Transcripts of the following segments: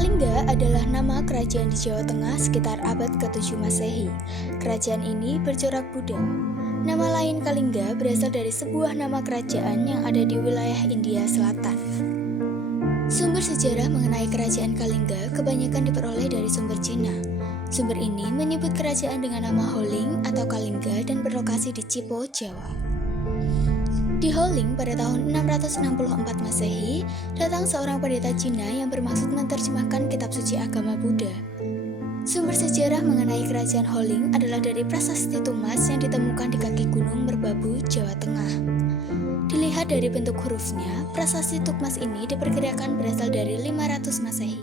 Kalingga adalah nama kerajaan di Jawa Tengah sekitar abad ke-7 Masehi. Kerajaan ini bercorak Buddha. Nama lain Kalingga berasal dari sebuah nama kerajaan yang ada di wilayah India Selatan. Sumber sejarah mengenai kerajaan Kalingga kebanyakan diperoleh dari sumber Cina. Sumber ini menyebut kerajaan dengan nama Holing atau Kalingga dan berlokasi di Chipo, Jawa. Di Holing pada tahun 664 Masehi, datang seorang pendeta Cina yang bermaksud menerjemahkan kitab suci agama Buddha. Sumber sejarah mengenai kerajaan Holing adalah dari prasasti tumas yang ditemukan di kaki gunung Merbabu, Jawa Tengah. Dilihat dari bentuk hurufnya, prasasti tumas ini diperkirakan berasal dari 500 Masehi.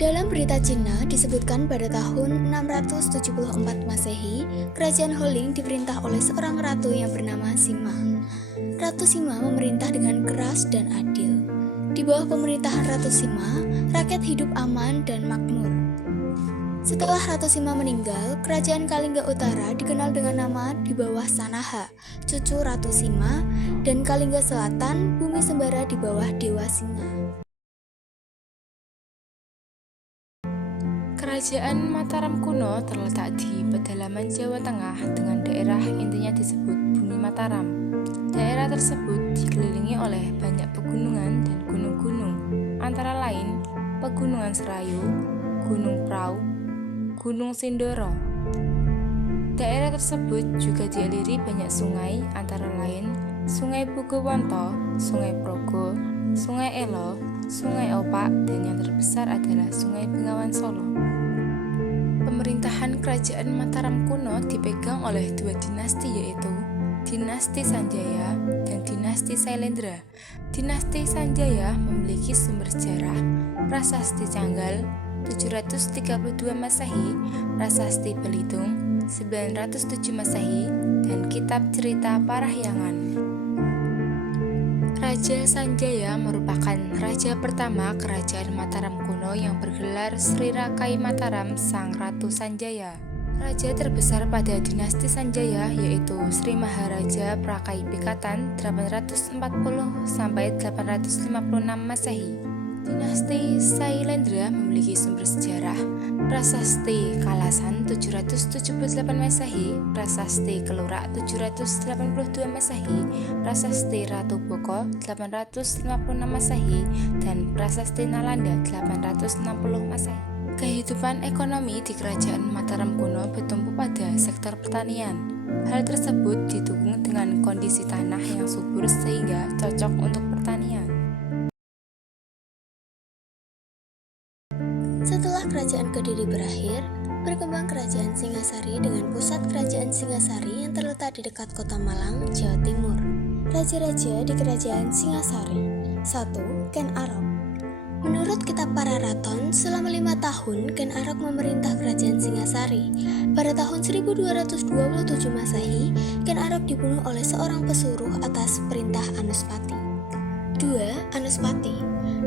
Dalam berita Cina disebutkan pada tahun 674 Masehi, kerajaan Holing diperintah oleh seorang ratu yang bernama Sima. Ratu Sima memerintah dengan keras dan adil. Di bawah pemerintahan Ratu Sima, rakyat hidup aman dan makmur. Setelah Ratu Sima meninggal, kerajaan Kalingga Utara dikenal dengan nama di bawah Sanaha, cucu Ratu Sima, dan Kalingga Selatan, bumi sembara di bawah Dewa Singa. Kerajaan Mataram kuno terletak di pedalaman Jawa Tengah dengan daerah intinya disebut Bumi Mataram. Daerah tersebut dikelilingi oleh banyak pegunungan dan gunung-gunung, antara lain Pegunungan Serayu, Gunung Prau, Gunung Sindoro. Daerah tersebut juga dialiri banyak sungai, antara lain Sungai Bugawonto, Sungai Progo, Sungai Elo, Sungai Opak, dan yang terbesar adalah Sungai Bengawan Solo. Pemerintahan kerajaan Mataram kuno dipegang oleh dua dinasti, yaitu Dinasti Sanjaya dan Dinasti Sailendra. Dinasti Sanjaya memiliki sumber sejarah Prasasti Canggal 732 Masehi, Prasasti Belitung 907 Masehi, dan Kitab Cerita Parahyangan. Raja Sanjaya merupakan raja pertama kerajaan Mataram kuno yang bergelar Sri Rakai Mataram Sang Ratu Sanjaya. Raja terbesar pada dinasti Sanjaya yaitu Sri Maharaja Prakai Pikatan 840 sampai 856 Masehi. Dinasti Sailendra memiliki sumber sejarah Prasasti Kalasan 778 Masehi, Prasasti Kelurak 782 Masehi, Prasasti Ratu Boko 856 Masehi, dan Prasasti Nalanda 860 Masehi. Kehidupan ekonomi di kerajaan Mataram kuno bertumpu pada sektor pertanian. Hal tersebut didukung dengan kondisi tanah yang subur sehingga cocok untuk pertanian. Setelah kerajaan Kediri berakhir, berkembang kerajaan Singasari dengan pusat kerajaan Singasari yang terletak di dekat kota Malang, Jawa Timur. Raja-raja di kerajaan Singasari. 1. Ken Arok. Menurut kitab Pararaton, selama 5 tahun Ken Arok memerintah kerajaan Singasari. Pada tahun 1227 Masehi, Ken Arok dibunuh oleh seorang pesuruh atas perintah Anuspati. 2. Anuspati.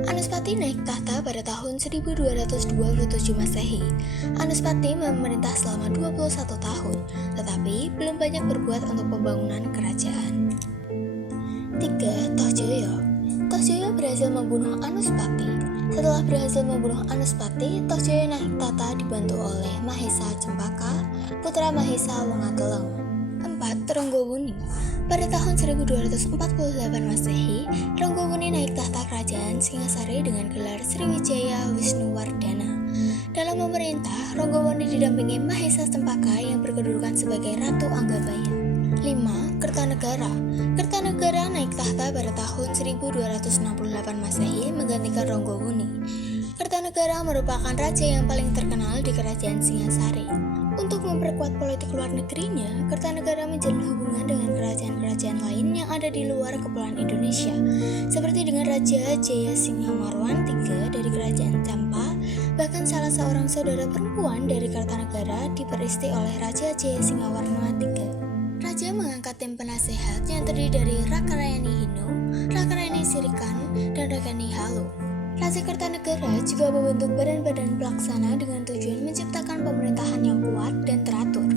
Anuspati naik tahta pada tahun 1227 Masehi. Anuspati memerintah selama 21 tahun, tetapi belum banyak berbuat untuk pembangunan kerajaan. 3. Tohjoyo. Tohjoyo berhasil membunuh Anuspati. Setelah berhasil membunuh Anuspati, Tohjoyo naik tahta dibantu oleh Mahesa Cempaka, putra Mahesa Wangateleng. 4. Ronggowuni. Pada tahun 1248 Masehi, Ronggowuni naik tahta kerajaan Singasari dengan gelar Sriwijaya Wisnuwardana. Dalam memerintah, Ronggowuni didampingi Mahesa Cempaka yang berkedudukan sebagai Ratu Anggabaya. 5. Kertanegara. Kertanegara naik tahta pada tahun 1268 Masehi menggantikan Ronggowuni. Kertanegara merupakan raja yang paling terkenal di kerajaan Singasari. Untuk memperkuat politik luar negerinya, Kertanegara menjalin hubungan dengan kerajaan-kerajaan lain yang ada di luar Kepulauan Indonesia, seperti dengan Raja Jaya Singamarwan III dari Kerajaan Campa. Bahkan salah seorang saudara perempuan dari Kertanegara diperisti oleh Raja Jaya Singawarna III. Raja mengangkat tim penasehat yang terdiri dari Rakarayani Hinu, Rakarayani Sirikan, dan Rakarayani Halu. Raja Kertanegara juga membentuk badan-badan pelaksana dengan tujuan menciptakan pemerintahan yang kuat dan teratur.